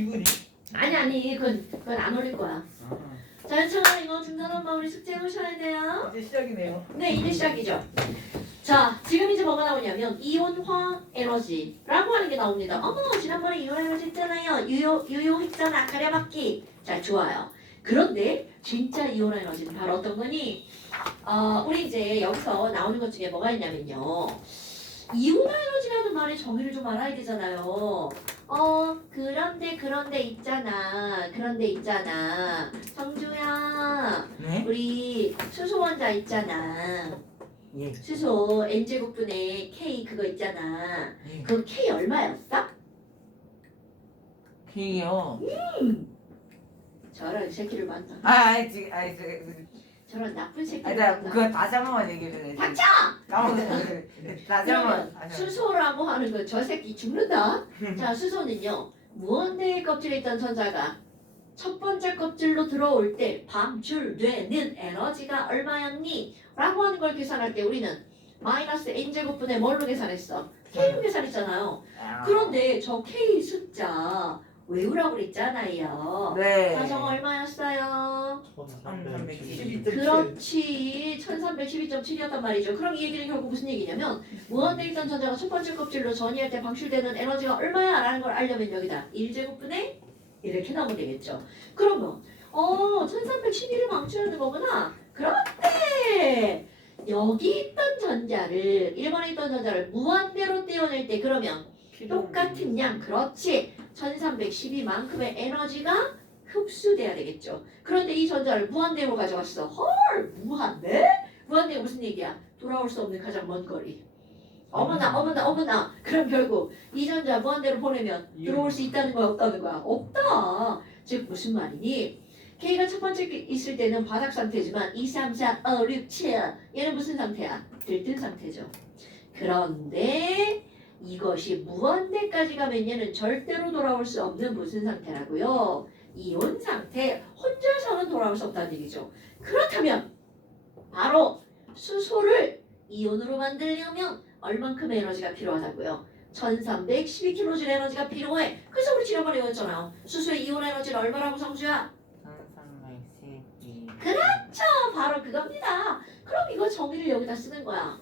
2분이? 아니 그건 안 올릴 거야. 자, 여차가 이거 중간 엄마 우리 숙제 해오셔야 돼요. 이제 시작이네요. 네, 이제 시작이죠. 자, 지금 이제 뭐가 나오냐면 이온화 에너지라고 하는 게 나옵니다. 어머, 지난번에 이온 에너지 했잖아요. 유효 핵산 아카랴바퀴. 자, 좋아요. 그런데 진짜 이온 에너지는 바로 어떤 거니? 우리 이제 여기서 나오는 것 중에 뭐가 있냐면요. 이온 에너지라는 말의 정의를 좀 알아야 되잖아요. 그런데 있잖아. 성주야, 네? 우리 수소 원자 있잖아. 예. 수소 n제곱분의 K 그거 있잖아. 예. 그 K 얼마였어? K요. 저런 새끼를 만나. 지금 저런 나쁜 새끼를 나 만나. 그거 다시 한 번만 얘기해 주세요. 닥쳐! 다시 한 번. 그러면 수소라고 하는 거 저 새끼 죽는다. 자, 수소는요. 무언대의 껍질에 있던 전자가 첫 번째 껍질로 들어올 때 방출되는 에너지가 얼마였니? 라고 하는 걸 계산할 때 우리는 마이너스 n제곱분의 뭘로 계산했어? K로 계산했잖아요. 그런데 저 K 숫자 외우라고 그랬잖아요. 네. 가정 얼마였어요? 1312. 그렇지. 1312.7이었단 말이죠. 그럼 이 얘기는 결국 무슨 얘기냐면 무한대 있던 전자가 첫 번째 껍질로 전이할 때 방출되는 에너지가 얼마야? 라는 걸 알려면 여기다 1제곱분의 이렇게 나오면 되겠죠. 그러면 1312를 방출하는 거구나. 그런데 여기 있던 전자를 1번에 있던 전자를 무한대로 떼어낼 때 그러면 똑같은 양, 그렇지. 1312만큼의 에너지가 흡수돼야 되겠죠. 그런데 이 전자를 무한대로 가져갔어. 헐, 무한대? 무한대가 무슨 얘기야? 돌아올 수 없는 가장 먼 거리. 어머나. 그럼 결국 이 전자 무한대로 보내면 들어올 수 있다는 거야, 없다는 거야? 없다. 즉 무슨 말이니? K가 첫 번째 있을 때는 바닥 상태지만 2, 3, 4, 5, 6, 7 얘는 무슨 상태야? 들뜬 상태죠. 그런데 이것이 무한대까지 가면 얘는 절대로 돌아올 수 없는 무슨 상태라고요? 이온 상태, 혼자서는 돌아올 수 없다는 얘기죠. 그렇다면 바로 수소를 이온으로 만들려면 얼만큼의 에너지가 필요하다고요? 1312kJ 에너지가 필요해. 그래서 우리 지난번에 외웠잖아요. 수소의 이온 에너지는 얼마라고 성주야? 1312. 바로 그겁니다. 그럼 이거 정의를 여기다 쓰는 거야.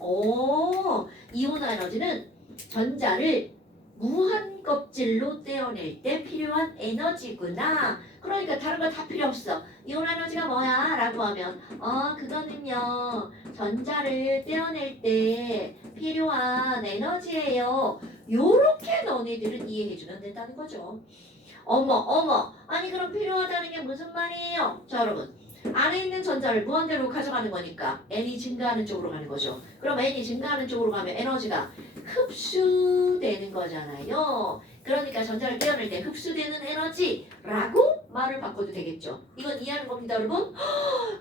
이온 에너지는 전자를 무한 껍질로 떼어낼 때 필요한 에너지구나. 그러니까 다른 거 다 필요 없어. 이온 에너지가 뭐야? 라고 하면 그거는요. 전자를 떼어낼 때 필요한 에너지예요. 요렇게 너네들은 이해해주면 된다는 거죠. 어머. 아니 그럼 필요하다는 게 무슨 말이에요? 자 여러분. 안에 있는 전자를 무한대로 가져가는 거니까 n이 증가하는 쪽으로 가는 거죠. 그럼 n이 증가하는 쪽으로 가면 에너지가 흡수되는 거잖아요. 그러니까 전자를 떼어낼 때 흡수되는 에너지라고 말을 바꿔도 되겠죠. 이건 이해하는 겁니다, 여러분?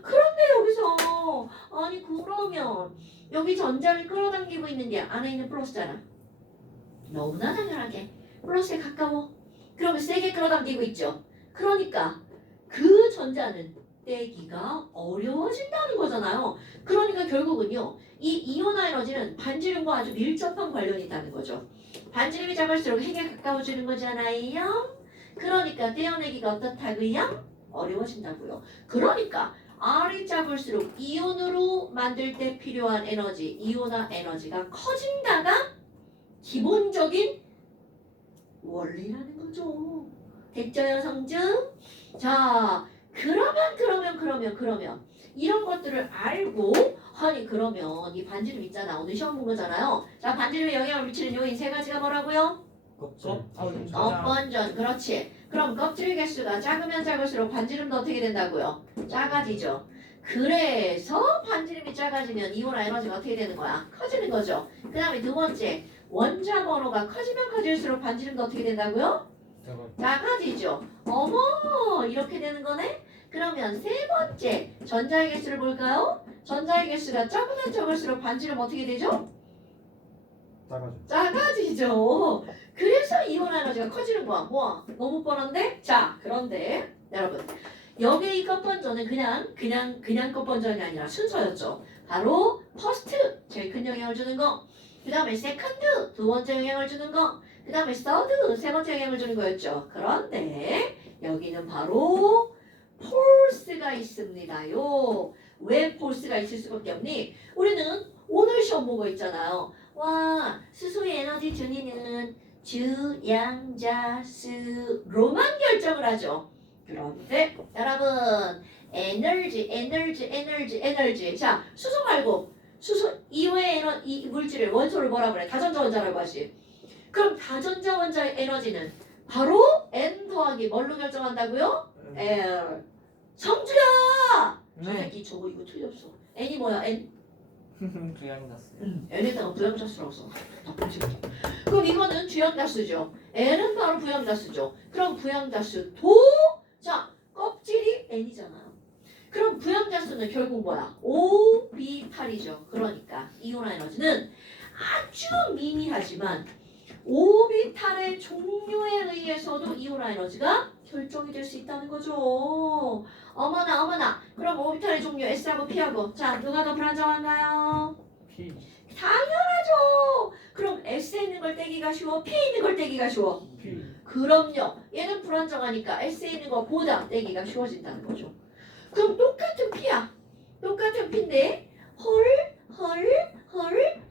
그런데 여기서 아니 그러면 여기 전자를 끌어당기고 있는 게 안에 있는 플러스잖아. 너무나 당연하게 플러스에 가까워. 그러면 세게 끌어당기고 있죠. 그러니까 그 전자는 떼기가 어려워진다는 거잖아요. 그러니까 결국은요. 이 이온화 에너지는 반지름과 아주 밀접한 관련이 있다는 거죠. 반지름이 작을수록 핵에 가까워지는 거잖아요. 그러니까 떼어내기가 어떻다고요? 어려워진다고요. 그러니까 R이 작을수록 이온으로 만들 때 필요한 에너지, 이온화 에너지가 커진다가 기본적인 원리라는 거죠. 됐죠요, 성주? 자, 그러면 이런 것들을 알고 아니 그러면 이 반지름 있잖아. 오늘 시험 본 거잖아요. 자, 반지름에 영향을 미치는 요인 세 가지가 뭐라고요? 번전, 그렇지. 그럼 껍질 개수가 작으면 작을수록 반지름도 어떻게 된다고요? 작아지죠. 그래서 반지름이 작아지면 이온화 에너지가 어떻게 되는 거야? 커지는 거죠. 그 다음에 두 번째, 원자 번호가 커지면 커질수록 반지름도 어떻게 된다고요? 작아지죠. 어머, 이렇게 되는 거네? 그러면 세 번째, 전자의 개수를 볼까요? 전자의 개수가 적으면 적을수록 반지름 어떻게 되죠? 작아지죠. 그래서 이온 에너지가 커지는 거야. 뭐? 너무 뻔한데? 자, 그런데 여러분, 여기의 컷번전은 그냥 컷번전이 아니라 순서였죠. 바로 퍼스트, 제일 큰 영향을 주는 거. 그 다음에 세컨드, 두 번째 영향을 주는 거. 그 다음에 third, 세 번째 영향을 주는 거였죠. 그런데 여기는 바로 false가 있습니다요. 왜 false가 있을 수밖에 없니? 우리는 오늘 시험 보고 있잖아요. 와, 수소의 에너지 준위는 주양자 수로만 결정을 하죠. 그런데 여러분 에너지 자 수소 말고 수소 이외의 이 물질을 원소를 뭐라 그래? 다전자 원자라고 하지. 그럼 다전자 원자의 에너지는 바로 N 더하기 뭘로 결정한다고요? L. 성주야! 저 네. 새끼 저거 이거 틀렸어. N이 뭐야? N? 그냥 났어요. N에다가 부양자수라고 써. 나쁜 새끼. 그럼 이거는 주양자수죠. N은 바로 부양자수죠. 그럼 부양자수도 자 껍질이 N이잖아요. 그럼 부양자수는 결국 뭐야? 오비탈이죠. 그러니까 이온 에너지는 아주 미미하지만 오비탈의 종류에 의해서도 이온 에너지가 결정이 될 수 있다는 거죠. 어머나. 그럼 오비탈의 종류 S하고 P하고 자 누가 더 불안정한가요? P. 당연하죠. 그럼 S에 있는 걸 떼기가 쉬워? P에 있는 걸 떼기가 쉬워? P. 그럼요. 얘는 불안정하니까 S에 있는 거보다 떼기가 쉬워진다는 거죠. 그럼 똑같은 P야. 똑같은 P인데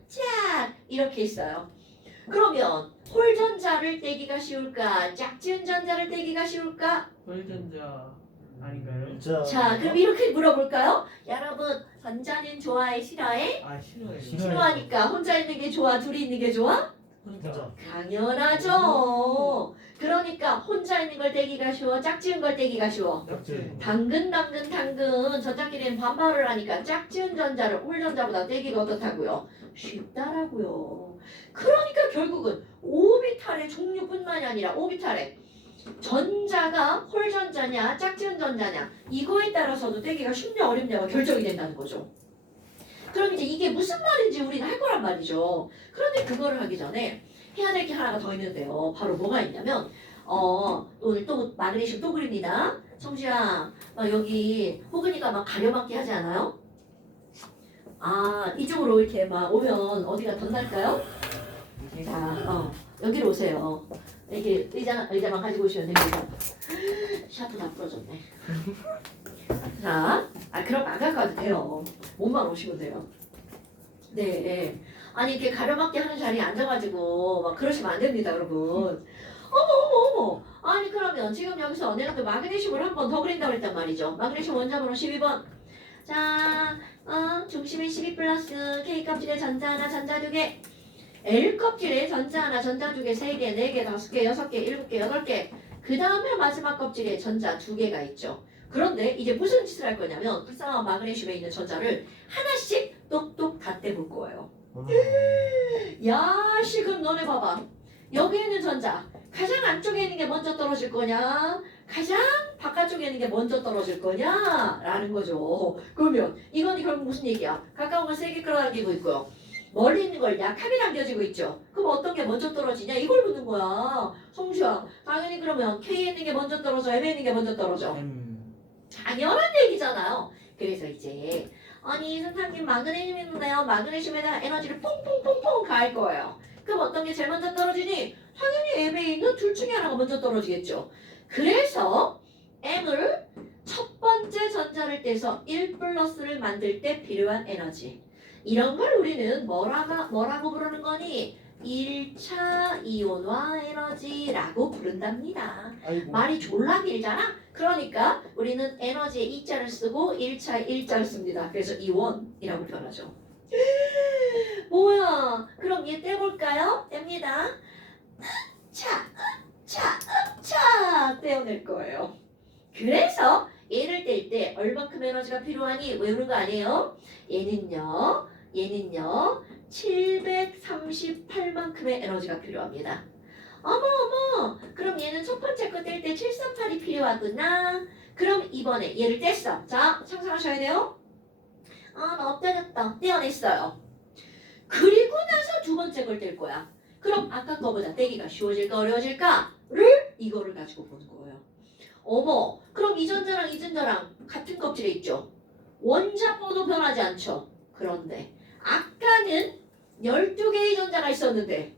짝 이렇게 있어요. 그러면 홀전자를 떼기가 쉬울까? 짝지은 전자를 떼기가 쉬울까? 홀전자 아닌가요? 자, 그럼 이렇게 물어볼까요? 여러분, 전자는 좋아해, 싫어해? 아 싫어요. 싫어하니까 혼자 있는 게 좋아, 둘이 있는 게 좋아? 혼자. 당연하죠. 그러니까 혼자 있는 걸 떼기가 쉬워, 짝지은 걸 떼기가 쉬워. 짝지. 당근 전자끼리는 반발을 하니까 짝지은 전자를 홀전자보다 떼기가 어떻다고요? 쉽다라고요. 그러니까 결국은 오비탈의 종류뿐만이 아니라 오비탈의 전자가 홀전자냐 짝지은 전자냐 이거에 따라서도 떼기가 쉽냐 어렵냐가 결정이 된다는 거죠. 그럼 이제 이게 무슨 말인지 우리는 할 거란 말이죠. 그런데 그거를 하기 전에 해야 될 게 하나가 더 있는데요. 바로 뭐가 있냐면 오늘 또 마그네슘 또 그립니다. 성주야 막 여기 호근이가 막 가려막기 하지 않아요? 아 이쪽으로 이렇게 막 오면 어디가 덧날까요? 자 여기로 오세요. 이렇게 의자만 가지고 오시면 됩니다. 샤프 다 부러졌네. 자, 그럼 안 갖고 와도 돼요. 몸만 오시면 돼요. 네. 아니 이렇게 가려막기 하는 자리에 앉아가지고 막 그러시면 안 됩니다, 여러분. 어머. 아니 그러면 지금 여기서 내가 또 마그네슘을 한 번 더 그린다고 했단 말이죠. 마그네슘 원자번호 12번. 자, 중심이 12 플러스 K 껍질에 전자 하나, 전자 두 개. L 껍질에 전자 하나, 전자 두 개, 세 개, 네 개, 다섯 개, 여섯 개, 일곱 개, 여덟 개. 그 다음에 마지막 껍질에 전자 두 개가 있죠. 그런데 이제 무슨 짓을 할 거냐면 불쌍한 마그네슘에 있는 전자를 하나씩 똑똑 다 떼볼 거예요. 야, 지금 너네 봐봐. 여기 있는 전자 가장 안쪽에 있는 게 먼저 떨어질 거냐? 가장 바깥쪽에 있는 게 먼저 떨어질 거냐? 라는 거죠. 그러면 이건 결국 무슨 얘기야? 가까운 걸 세게 끌어당기고 있고요. 멀리 있는 걸 약하게 당겨지고 있죠. 그럼 어떤 게 먼저 떨어지냐? 이걸 묻는 거야. 성주야, 당연히 그러면 K에 있는 게 먼저 떨어져, M에 있는 게 먼저 떨어져. 당연한 얘기잖아요. 그래서 이제 아니 선생님 마그네슘이 있는데요. 마그네슘에다가 에너지를 퐁퐁퐁퐁 가할 거예요. 그럼 어떤 게 제일 먼저 떨어지니? 당연히 M에 있는 둘 중에 하나가 먼저 떨어지겠죠. 그래서 M을 첫 번째 전자를 떼서 1 플러스를 만들 때 필요한 에너지. 이런 걸 우리는 뭐라고 부르는 거니? 1차 이온화 에너지라고 부른답니다. 아이고. 말이 졸라 길잖아? 그러니까 우리는 에너지에 2자를 쓰고 1차에 1자를 씁니다. 그래서 이온이라고 표현하죠. 뭐야? 그럼 얘 떼볼까요? 뗍니다. 차 떼어낼 거예요. 그래서 얘를 뗄 때 얼마큼 에너지가 필요하니? 외우는 거 아니에요? 얘는요 738만큼의 에너지가 필요합니다. 어머 그럼 얘는 첫 번째 거 뗄 때 738이 필요하구나. 그럼 이번에 얘를 뗐어. 자 상상하셔야 돼요. 나 엎드렸다. 떼어냈어요. 그리고 나서 두 번째 걸 뗄 거야. 그럼 아까 거보다 떼기가 쉬워질까 어려워질까를 이거를 가지고 보는 거예요. 어머 그럼 이 전자랑 이 전자랑 같은 껍질에 있죠. 원자 번호 변하지 않죠. 그런데 아까는 12개의 전자가 있었는데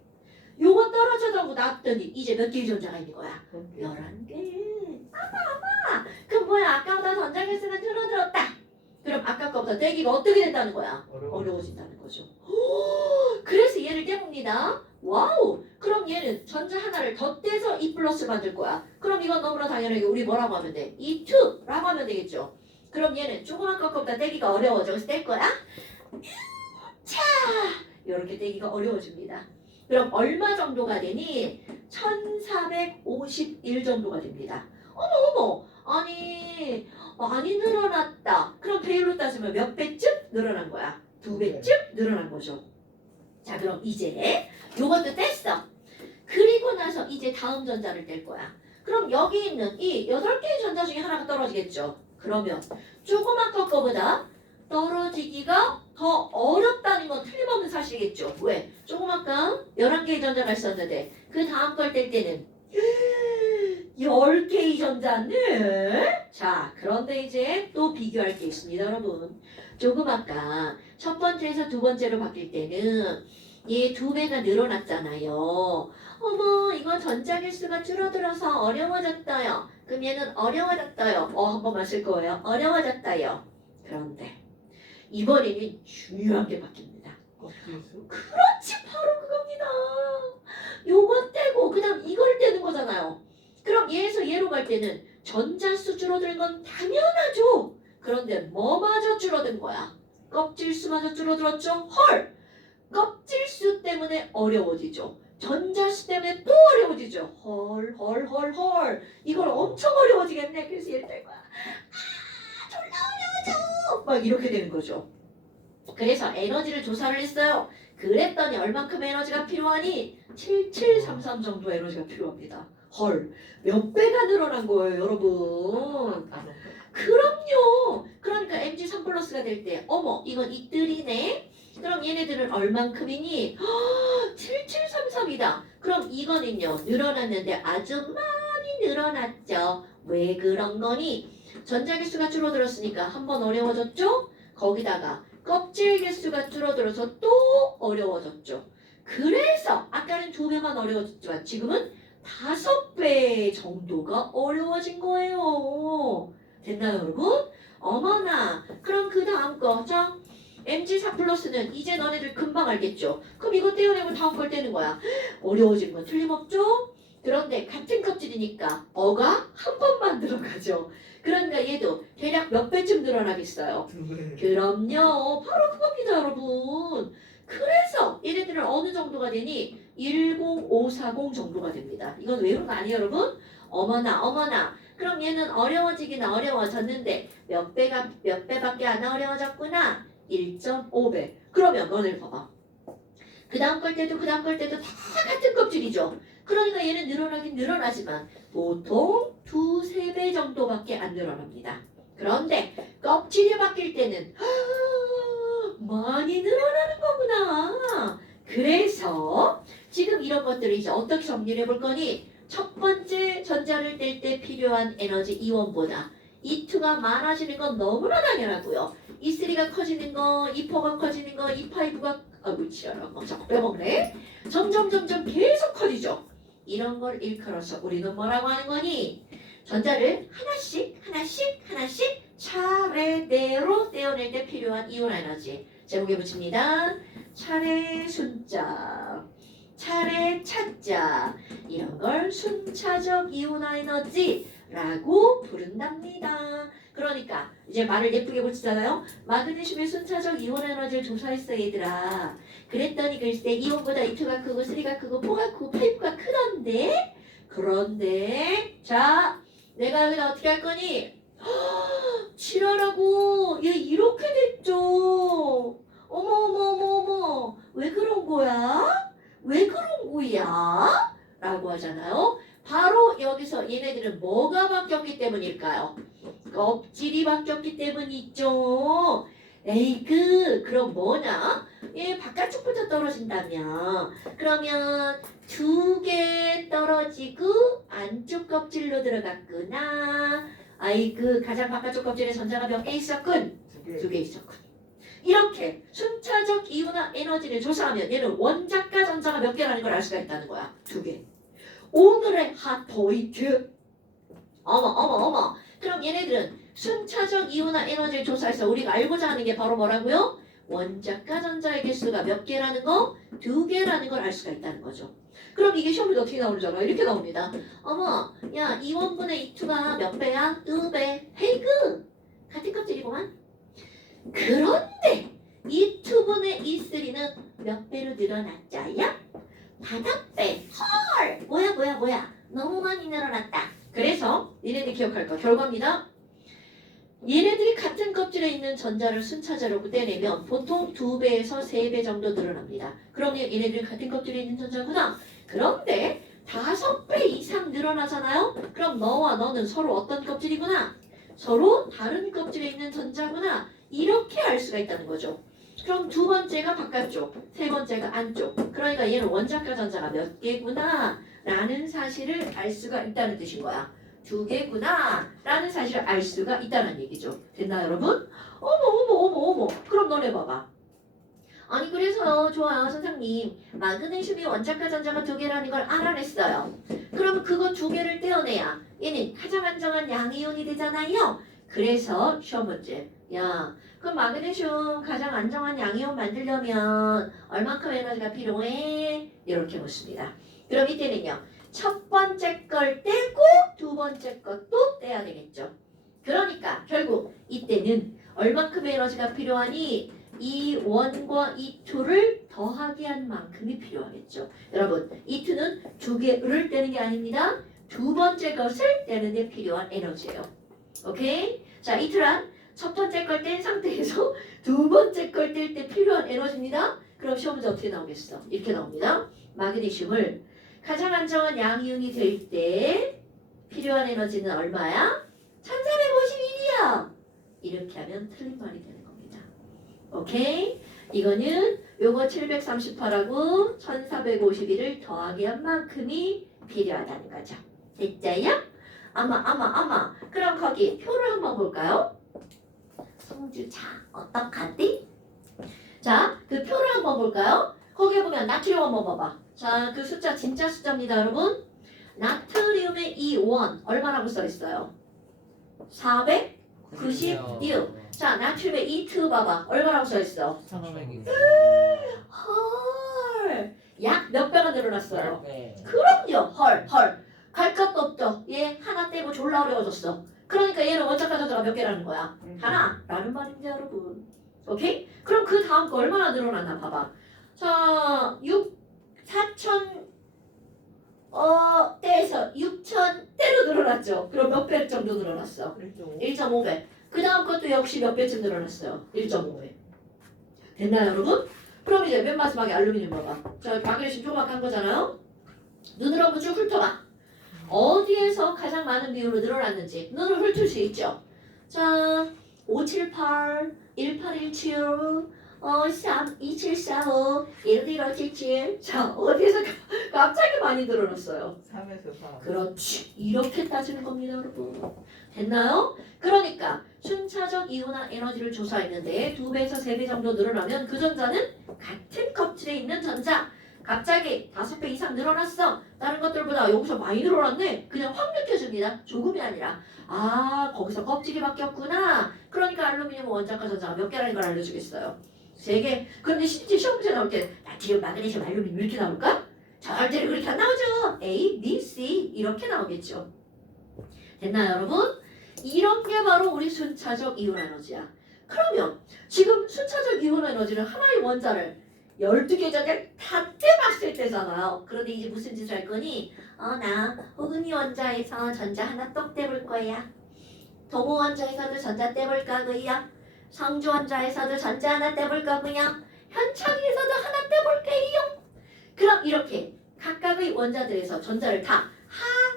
요거 떨어져가고 나왔더니 이제 몇 개의 전자가 있는 거야? 11개. 그럼 뭐야? 아까보다 전자개수가 줄어들었다. 그럼 아까 거보다 떼기가 어떻게 된다는 거야? 어려워진다는 거죠. 그래서 얘를 떼봅니다. 와우! 그럼 얘는 전자 하나를 더 떼서 E 플러스 만들 거야. 그럼 이건 너무나 당연하게 우리 뭐라고 하면 돼? E2라고 하면 되겠죠. 그럼 얘는 조그만 거보다 떼기가 어려워져. 그래서 뗄 거야. 차! 이렇게 떼기가 어려워집니다. 그럼 얼마 정도가 되니? 1451 정도가 됩니다. 어머! 아니 많이 늘어났다. 그럼 배율로 따지면 몇 배쯤 늘어난 거야? 2배쯤 늘어난 거죠. 자, 그럼 이제 요것도 뗐어. 그리고 나서 이제 다음 전자를 뗄 거야. 그럼 여기 있는 이 8개의 전자 중에 하나가 떨어지겠죠. 그러면 조그만 거보다 떨어지기가 더 어렵다는 건 틀림없는 사실이겠죠. 왜? 조그만 거 11개의 전자가 있었는데 그 다음 걸 뗄 때는 10개의 전자는 자, 그런데 이제 또 비교할 게 있습니다, 여러분. 조금 아까 첫 번째에서 두 번째로 바뀔 때는 얘 2배가 늘어났잖아요. 어머, 이건 전자 개수가 줄어들어서 어려워졌어요. 그럼 얘는 어려워졌어요. 한 번만 쓸 거예요. 어려워졌어요. 그런데 이번에는 중요한 게 바뀝니다. 그렇지, 바로 그겁니다. 요거 떼고 그다음 이걸 떼는 거잖아요. 그럼 얘에서 얘로 갈 때는 전자수 줄어드는 건 당연하죠. 그런데 뭐마저 줄어든 거야? 껍질수마저 줄어들었죠? 헐! 껍질수 때문에 어려워지죠. 전자수 때문에 또 어려워지죠. 헐. 이걸 엄청 어려워지겠네. 그래서 얘를 뗄 거야. 졸라 어려워져! 막 이렇게 되는 거죠. 그래서 에너지를 조사를 했어요. 그랬더니 얼만큼 에너지가 필요하니? 7733 정도 에너지가 필요합니다. 헐, 몇 배가 늘어난 거예요, 여러분. 그럼요. 그러니까 mg3 플러스가 될 때 어머, 이건 이뜰이네. 그럼 얘네들은 얼만큼이니? 7733이다. 그럼 이거는요, 늘어났는데 아주 많이 늘어났죠. 왜 그런 거니? 전자 개수가 줄어들었으니까 한번 어려워졌죠? 거기다가 껍질 개수가 줄어들어서 또 어려워졌죠. 그래서 아까는 2배만 어려워졌지만 지금은 5배 정도가 어려워진 거예요. 됐나요, 여러분? 어머나, 그럼 그 다음 거죠? mg4 플러스는 이제 너네들 금방 알겠죠? 그럼 이거 떼어내고 다음 걸 떼는 거야. 어려워진 건 틀림없죠? 그런데 같은 껍질이니까 어가 한 번만 들어가죠. 그러니까 얘도 대략 몇 배쯤 늘어나겠어요? 그럼요. 바로 그겁니다, 여러분. 그래서 얘네들은 어느 정도가 되니? 10540 정도가 됩니다. 이건 외우는 거 아니에요, 여러분? 어머나. 그럼 얘는 어려워지긴 어려워졌는데 몇 배밖에 안 어려워졌구나? 1.5배. 그러면 너네를 봐봐. 그 다음 걸 때도 다 같은 껍질이죠. 그러니까 얘는 늘어나긴 늘어나지만 보통 2-3배 정도밖에 안 늘어납니다. 그런데 껍질이 바뀔 때는 많이 늘어나는 거구나. 그래서 지금 이런 것들을 이제 어떻게 정리를 해볼 거니? 첫 번째 전자를 뗄 때 필요한 에너지 E1보다 E2가 많아지는 건 너무나 당연하고요. E3가 커지는 거, E4가 커지는 거, E5가 치열한 거 자꾸 빼먹네. 점점 계속 커지죠. 이런 걸 일컬어서 우리는 뭐라고 하는 거니? 전자를 하나씩 차례대로 떼어낼 때 필요한 이온 에너지. 제목에 붙입니다. 차례 순자, 차례 차자, 이런 걸 순차적 이온 에너지라고 부른답니다. 그러니까 이제 말을 예쁘게 붙이잖아요. 마그네슘의 순차적 이온 에너지를 조사했어, 얘들아. 그랬더니 글쎄 이온보다 E2가 크고 3가 크고 4가 크고 5가 크던데? 그런데 자, 내가 여기다 어떻게 할 거니? 지랄하고 얘 이렇게 됐죠. 어머. 왜 그런 거야? 라고 하잖아요. 바로 여기서 얘네들은 뭐가 바뀌었기 때문일까요? 껍질이 바뀌었기 때문이죠. 에이그, 그럼 뭐냐? 얘 바깥쪽부터 떨어진다면 그러면 2개 떨어지고 안쪽 껍질로 들어갔구나. 아이그, 가장 바깥쪽 껍질에 전자가 몇 개 있었군? 2개 있었군. 이렇게 순차적 이온화 에너지를 조사하면 얘는 원자과 전자가 몇 개라는 걸 알 수가 있다는 거야. 2개. 오늘의 핫포인트. 어머. 그럼 얘네들은 순차적 이온화 에너지를 조사해서 우리가 알고자 하는 게 바로 뭐라고요? 원자과 전자의 개수가 몇 개라는 거? 2개라는 걸 알 수가 있다는 거죠. 그럼 이게 시험에도 어떻게 나오는잖아. 이렇게 나옵니다. 어머, 야 2원분의 2투가 몇 배야? 2배. 헤이그! 같은 껍질이구만. 그런데 2투분의 2,3는 몇 배로 늘어났자야? 5배. 헐! 뭐야. 너무 많이 늘어났다. 그래서 얘네들이 기억할 거 결과입니다. 얘네들이 같은 껍질에 있는 전자를 순차적으로 떼내면 보통 2배에서 3배 정도 늘어납니다. 그럼 얘네들이 같은 껍질에 있는 전자구나. 그런데 5배 이상 늘어나잖아요. 그럼 너와 너는 서로 어떤 껍질이구나. 서로 다른 껍질에 있는 전자구나. 이렇게 알 수가 있다는 거죠. 그럼 두 번째가 바깥쪽, 세 번째가 안쪽. 그러니까 얘는 원자과 전자가 몇 개구나 라는 사실을 알 수가 있다는 뜻인 거야. 2개구나 라는 사실을 알 수가 있다는 얘기죠. 됐나요 여러분? 어머. 그럼 너네 봐봐. 아니 그래서 좋아요 선생님. 마그네슘이 원자과 전자가 2개라는 걸 알아냈어요. 그러면 그거 2개를 떼어내야 얘는 가장 안정한 양이온이 되잖아요. 그래서 시험 문제. 야 그럼 마그네슘 가장 안정한 양이온 만들려면 얼만큼 에너지가 필요해? 이렇게 묻습니다. 그럼 이때는요. 첫 번째 걸 떼고 두 번째 것도 떼야 되겠죠. 그러니까 결국 이때는 얼만큼의 에너지가 필요하니 이 원과 이 투를 더하기 한 만큼이 필요하겠죠. 여러분 이 투는 2개를 떼는 게 아닙니다. 두 번째 것을 떼는 데 필요한 에너지예요. 오케이? 자 이 투란 첫 번째 걸 뗀 상태에서 두 번째 걸 뗄 때 필요한 에너지입니다. 그럼 시험 문제 어떻게 나오겠어? 이렇게 나옵니다. 마그네슘을 가장 안정한 양이온이 될 때 필요한 에너지는 얼마야? 1451이야. 이렇게 하면 틀린 말이 되는 겁니다. 오케이? 이거는 요거 738하고 1451을 더하기 한 만큼이 필요하다는 거죠. 됐자요? 아마. 그럼 거기 표를 한번 볼까요? 성주차 어떡하디? 자, 그 표를 한번 볼까요? 거기에 보면 나트륨 한번 봐봐. 자, 그 숫자 진짜 숫자입니다, 여러분. 나트륨의 이온 얼마라고 써 있어요? 496. 자, 나트륨의 E2 봐봐. 얼마라고 써 있어? 1,500이. 헐. 약 몇 배가 늘어났어요? 네. 그럼요. 헐. 갈 것도 없죠. 얘 하나 떼고 졸라 어려워졌어. 그러니까 얘는 원자과 전자가 몇 개라는 거야? 하나라는 말입니다, 여러분. 오케이? 그럼 그 다음 거 얼마나 늘어났나 봐봐. 자, 4,000 떼에서 6,000떼로 늘어났죠. 그럼 몇 배 정도 늘어났어? 1.5배. 그 다음 것도 역시 몇 배쯤 늘어났어요? 1.5배. 됐나요, 여러분? 그럼 이제 맨 마지막에 알루미늄 봐봐. 자, 마그네슘 조각한 거잖아요. 눈으로 한번 쭉 훑어봐. 어디에서 가장 많은 비율로 늘어났는지 눈을 훑을 수 있죠. 자, 578, 1817, 2745, 1177. 자, 어디에서 갑자기 많이 늘어났어요? 3에서 4. 그렇지. 이렇게 따지는 겁니다, 여러분. 됐나요? 그러니까 순차적 이온화 에너지를 조사했는데 2배에서 3배 정도 늘어나면 그 전자는 같은 껍질에 있는 전자. 갑자기 5배 이상 늘어났어. 다른 것들보다 여기서 많이 늘어났네. 그냥 확 느껴집니다. 조금이 아니라. 아, 거기서 껍질이 바뀌었구나. 그러니까 알루미늄 원자과 전자가 몇 개라는 걸 알려주겠어요. 3개. 그런데 실제 시험 문제 나올 때 나트륨, 마그네슘, 알루미늄 이렇게 나올까? 절대로 그렇게 안 나오죠. A, B, C 이렇게 나오겠죠. 됐나요, 여러분? 이런 게 바로 우리 순차적 이온 에너지야. 그러면 지금 순차적 이온 에너지는 하나의 원자를 12개 전에 다 떼봤을 때잖아요. 그런데 이제 무슨 짓을 할 거니? 나 호금이 원자에서 전자 하나 똑 떼볼 거야. 도모 원자에서도 전자 떼볼 거고요. 성주 원자에서도 전자 하나 떼볼 거고요. 현창에서도 하나 떼볼 거예요. 그럼 이렇게 각각의 원자들에서 전자를 다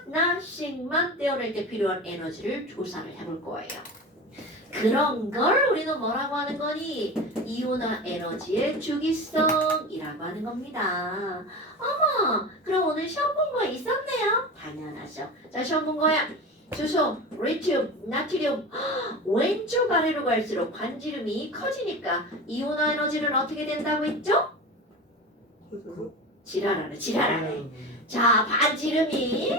하나씩만 떼어낼 때 필요한 에너지를 조사를 해볼 거예요. 그런 걸 우리는 뭐라고 하는 거니? 이온화 에너지의 주기성이라고 하는 겁니다. 어머, 그럼 오늘 시험 본 거 있었네요? 당연하죠. 자, 시험 본 거야. 수소, 리튬, 나트륨. 왼쪽 아래로 갈수록 반지름이 커지니까 이온화 에너지는 어떻게 된다고 했죠? 지랄하네, 지랄하네. 자, 반지름이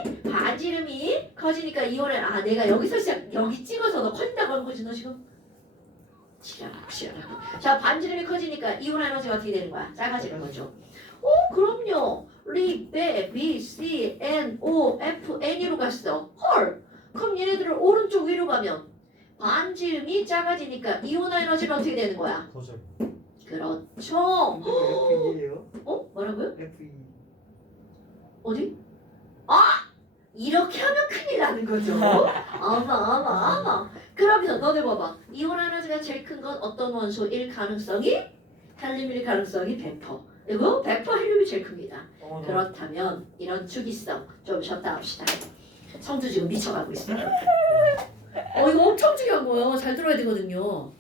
커지니까 이온에 내가 여기서 시작 여기 찍어서 너 커진다고 하는 거지 너 지금? 지랄하고. 자, 반지름이 커지니까 이온 에너지가 어떻게 되는 거야? 작아지는 거죠. 그럼요. 리, 베, B, C, N, O, F, N으로 갔어. 헐. 그럼 얘네들을 오른쪽 위로 가면 반지름이 작아지니까 이온 에너지는 어떻게 되는 거야? 도저히. 그렇죠. F2예요? 뭐라고요? F2. 어디? 이렇게 하면 큰일 나는 거죠. 어머. 그러면 너네 봐봐. 이온 에너지가 제일 큰 건 어떤 원소일 가능성이? 헬륨일 가능성이 100%. 이거 100% 헬륨이 제일 큽니다. 그렇다면 이런 주기성 좀 쉬었다 합시다. 성주 지금 미쳐가고 있어요. 이거 엄청 중요한 거예요. 잘 들어야 되거든요.